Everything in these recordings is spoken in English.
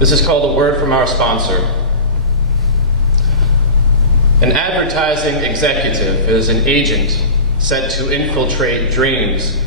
This is called a word from our sponsor. An advertising executive is an agent set to infiltrate dreams,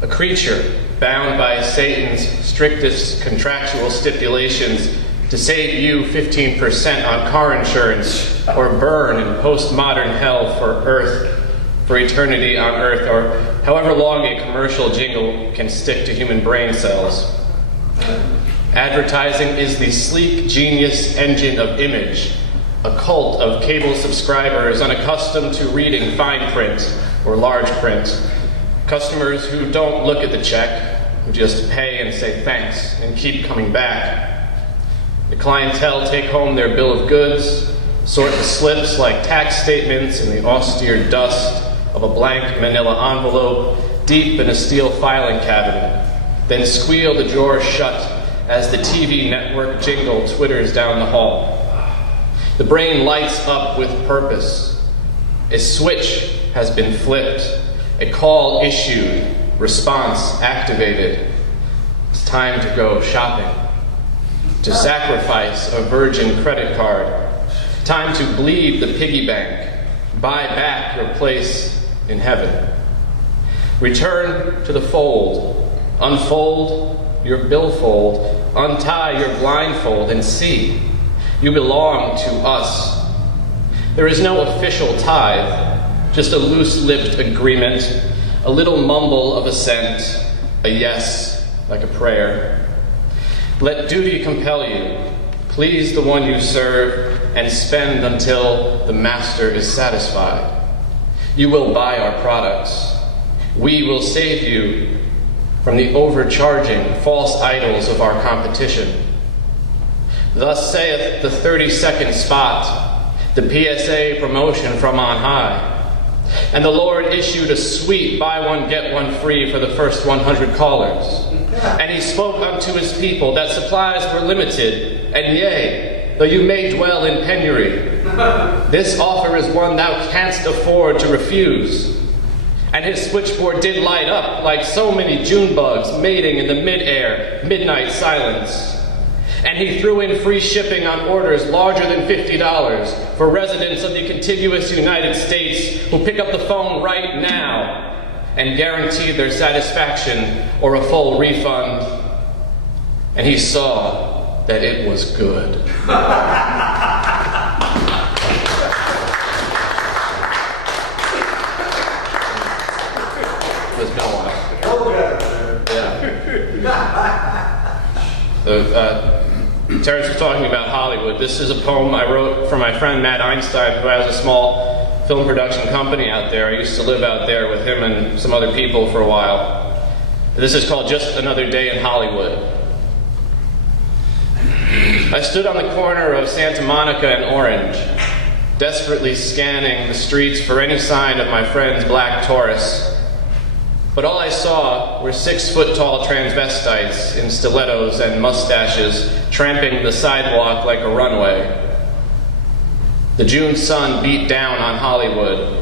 a creature bound by Satan's strictest contractual stipulations to save you 15% on car insurance or burn in postmodern hell for eternity on Earth, or however long a commercial jingle can stick to human brain cells. Advertising is the sleek genius engine of image, a cult of cable subscribers unaccustomed to reading fine print or large print. Customers who don't look at the check, who just pay and say thanks and keep coming back. The clientele take home their bill of goods, sort the slips like tax statements in the austere dust of a blank manila envelope deep in a steel filing cabinet, then squeal the drawer shut as the TV network Jingle twitters down the hall. The brain lights up with purpose. A switch has been flipped, a call issued, response activated. It's time to go shopping, to sacrifice a virgin credit card, time to bleed the piggy bank, buy back your place in heaven. Return to the fold, unfold your billfold, untie your blindfold, and see, you belong to us. There is no official tithe, just a loose-lipped agreement, a little mumble of assent, a yes, like a prayer. Let duty compel you, please the one you serve, and spend until the master is satisfied. You will buy our products. We will save you from the overcharging false idols of our competition. Thus saith the 30-second spot, the PSA promotion from on high. And the Lord issued a sweet buy one, get one free for the first 100 callers. And he spoke unto his people that supplies were limited, and yea, though you may dwell in penury, this offer is one thou canst afford to refuse. And his switchboard did light up like so many June bugs mating in the mid-air, midnight silence. And he threw in free shipping on orders larger than $50 for residents of the contiguous United States who pick up the phone right now and guarantee their satisfaction or a full refund. And he saw that it was good. Let's go on. Yeah. Terrence was talking about Hollywood. This is a poem I wrote for my friend Matt Einstein, who has a small film production company out there. I used to live out there with him and some other people for a while. This is called Just Another Day in Hollywood. I stood on the corner of Santa Monica and Orange, desperately scanning the streets for any sign of my friend's black Taurus. But all I saw were 6-foot-tall transvestites in stilettos and mustaches tramping the sidewalk like a runway. The June sun beat down on Hollywood.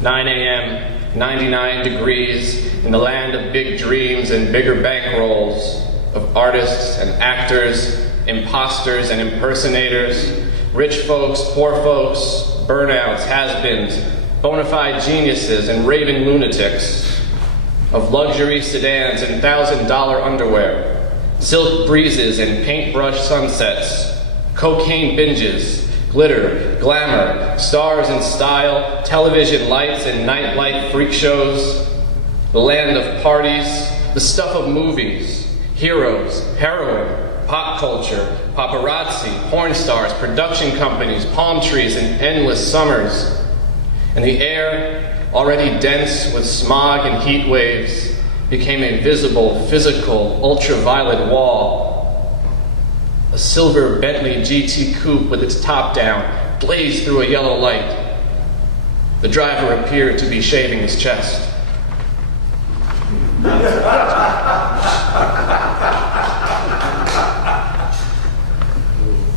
9 a.m., 99 degrees, in the land of big dreams and bigger bankrolls, of artists and actors, imposters and impersonators, rich folks, poor folks, burnouts, has-beens, bona fide geniuses and raving lunatics, of luxury sedans and $1,000 underwear, silk breezes and paintbrush sunsets, cocaine binges, glitter, glamour, stars and style, television lights and nightlight freak shows, the land of parties, the stuff of movies, heroes, heroin, pop culture, paparazzi, porn stars, production companies, palm trees, and endless summers. And the air, already dense with smog and heat waves, became a visible, physical, ultraviolet wall. A silver Bentley GT coupe with its top down blazed through a yellow light. The driver appeared to be shaving his chest.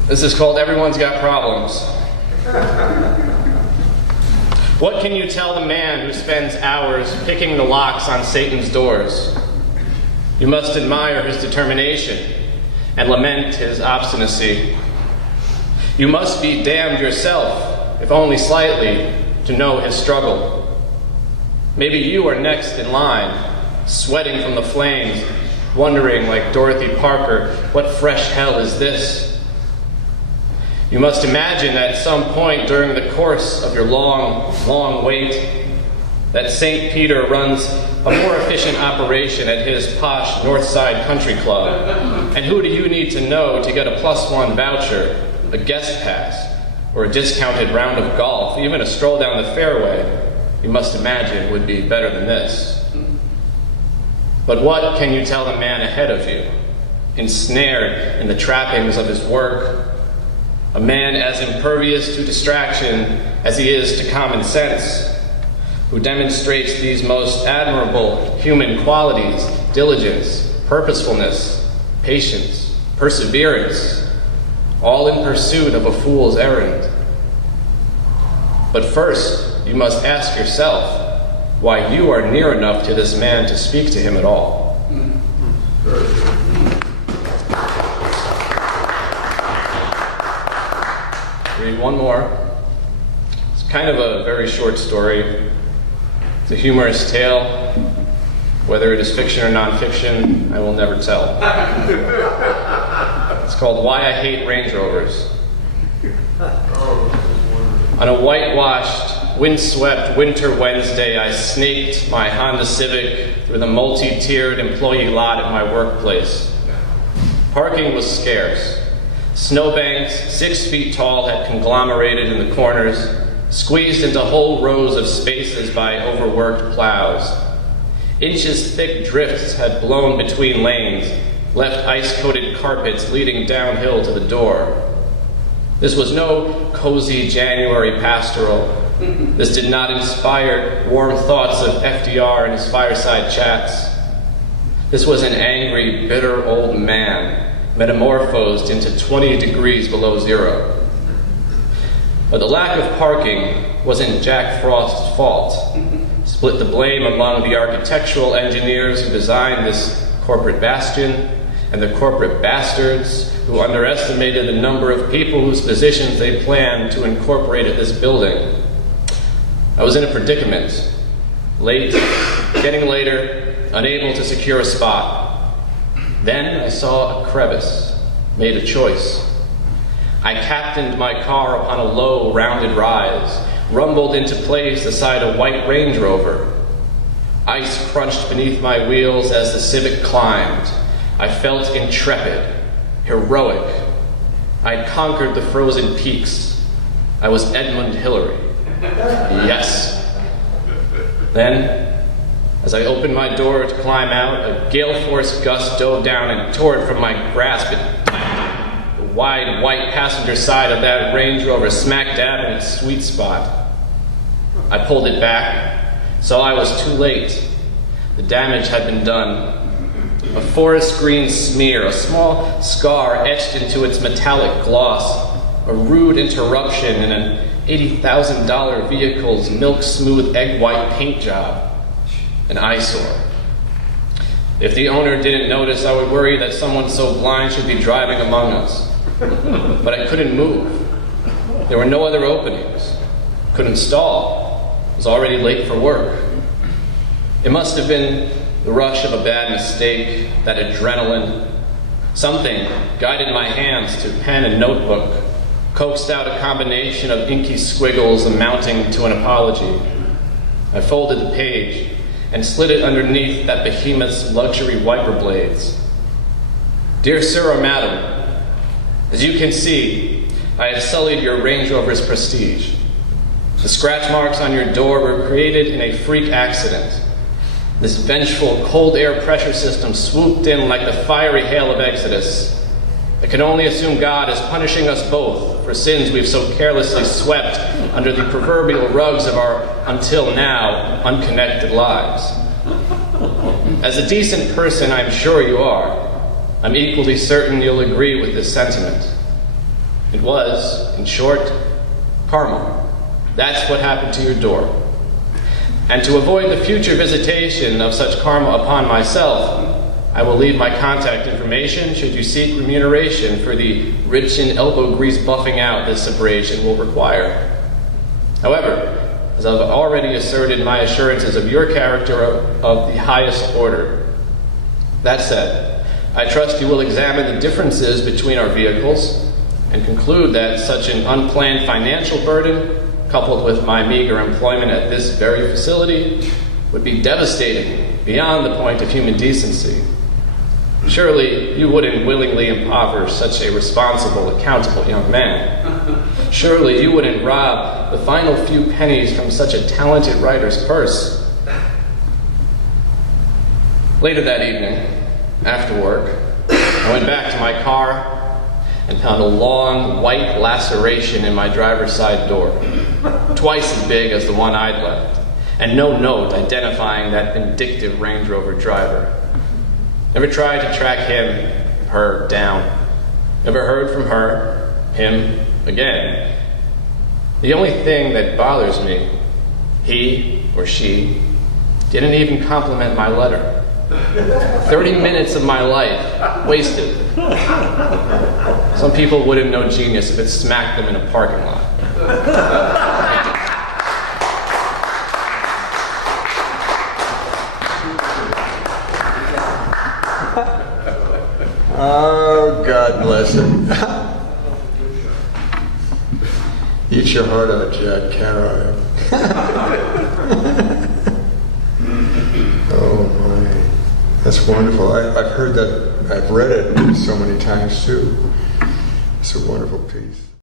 This is called Everyone's Got Problems. What can you tell the man who spends hours picking the locks on Satan's doors? You must admire his determination. and lament his obstinacy. You must be damned yourself, if only slightly, to know his struggle. Maybe you are next in line, sweating from the flames, wondering, like Dorothy Parker, what fresh hell is this? You must imagine at some point during the course of your long, long wait that St. Peter runs a more efficient operation at his posh Northside Country Club. And who do you need to know to get a +1 voucher, a guest pass, or a discounted round of golf, even a stroll down the fairway, you must imagine would be better than this. But what can you tell the man ahead of you, ensnared in the trappings of his work, a man as impervious to distraction as he is to common sense, who demonstrates these most admirable human qualities, diligence, purposefulness, patience, perseverance, all in pursuit of a fool's errand. But first, you must ask yourself why you are near enough to this man to speak to him at all. Read one more. It's kind of a very short story. It's a humorous tale. Whether it is fiction or nonfiction, I will never tell. It's called Why I Hate Range Rovers. On a whitewashed, windswept winter Wednesday, I snaked my Honda Civic through the multi-tiered employee lot at my workplace. Parking was scarce. Snowbanks, 6 feet tall, had conglomerated in the corners, squeezed into whole rows of spaces by overworked plows. Inches thick drifts had blown between lanes, left ice-coated carpets leading downhill to the door. This was no cozy January pastoral. This did not inspire warm thoughts of FDR and his fireside chats. This was an angry, bitter old man, metamorphosed into 20 degrees below zero. But the lack of parking wasn't Jack Frost's fault. Split the blame among the architectural engineers who designed this corporate bastion and the corporate bastards who underestimated the number of people whose positions they planned to incorporate at this building. I was in a predicament. Late, getting later, unable to secure a spot. Then I saw a crevice, made a choice. I captained my car upon a low, rounded rise, rumbled into place beside a white Range Rover. Ice crunched beneath my wheels as the Civic climbed. I felt intrepid, heroic. I'd conquered the frozen peaks. I was Edmund Hillary. Yes. Then, as I opened my door to climb out, a gale-force gust dove down and tore it from my grasp. The wide white passenger side of that Range Rover smack dab in its sweet spot. I pulled it back, saw I was too late. The damage had been done. A forest green smear, a small scar etched into its metallic gloss, a rude interruption in an $80,000 vehicle's milk-smooth egg-white paint job. An eyesore. If the owner didn't notice, I would worry that someone so blind should be driving among us. But I couldn't move. There were no other openings. Couldn't stall. Was already late for work. It must have been the rush of a bad mistake, that adrenaline. Something guided my hands to pen and notebook, coaxed out a combination of inky squiggles amounting to an apology. I folded the page and slid it underneath that behemoth's luxury wiper blades. Dear Sir or Madam, as you can see, I have sullied your Range Rover's prestige. The scratch marks on your door were created in a freak accident. This vengeful cold air pressure system swooped in like the fiery hail of Exodus. I can only assume God is punishing us both for sins we've so carelessly swept under the proverbial rugs of our, until now, unconnected lives. As a decent person I'm sure you are, I'm equally certain you'll agree with this sentiment. It was, in short, karma. That's what happened to your door. And to avoid the future visitation of such karma upon myself, I will leave my contact information should you seek remuneration for the rich and elbow grease buffing out this abrasion will require. However, as I've already asserted my assurances of your character of the highest order. That said, I trust you will examine the differences between our vehicles and conclude that such an unplanned financial burden, coupled with my meager employment at this very facility, would be devastating beyond the point of human decency. Surely you wouldn't willingly impoverish such a responsible, accountable young man. Surely you wouldn't rob the final few pennies from such a talented writer's purse. Later that evening, after work, I went back to my car and found a long, white laceration in my driver's side door, twice as big as the one I'd left, and no note identifying that vindictive Range Rover driver. Never tried to track him, her, down. Never heard from her, him, again. The only thing that bothers me, he or she didn't even compliment my letter. 30 minutes of my life wasted. Some people wouldn't know genius if it smacked them in a parking lot. Oh, God bless him. Eat your heart out, Jack. Can't Oh, my. That's wonderful. I've heard that. I've read it so many times, too. It's a wonderful piece.